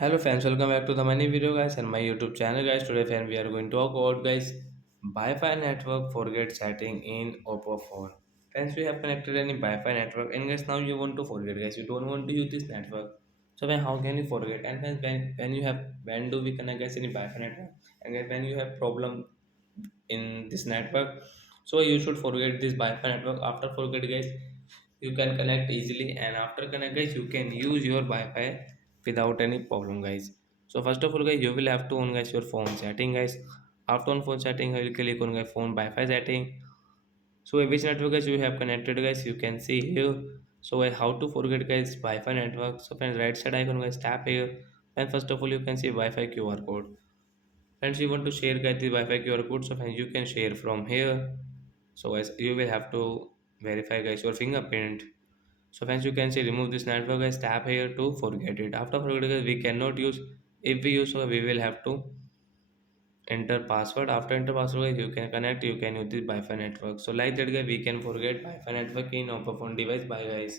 Hello fans, welcome back to the many video guys and my YouTube channel guys. Today fan we are going to talk about guys Wi-Fi network forget setting in Oppo phone. Fans we have connected any Wi-Fi network and guys now you want to forget guys you don't want to use this network. So when how can you forget and when you have when do we connect guys any Wi-Fi network and guys, when you have problem in this network so you should forget this Wi-Fi network. After forget guys you can connect easily and after connect guys you can use your Wi-Fi without any problem guys. So first of all guys you will have to on guys your phone setting guys. After on phone setting you will click on guys phone Wi-Fi setting. So which network guys you have connected guys you can see here. So how to forget guys Wi-Fi network. So friends right side icon guys tap here and first of all you can see Wi-Fi QR code. Friends you want to share guys the Wi-Fi QR code so friends you can share from here. So as you will have to verify guys your fingerprint. So friends you can say remove this network guys tap here to forget it. After forget guys we cannot use. If we use so we will have to enter password. After enter password guys you can connect you can use this Wi-Fi network. So like that guys we can forget Wi-Fi network in our phone device. Bye guys.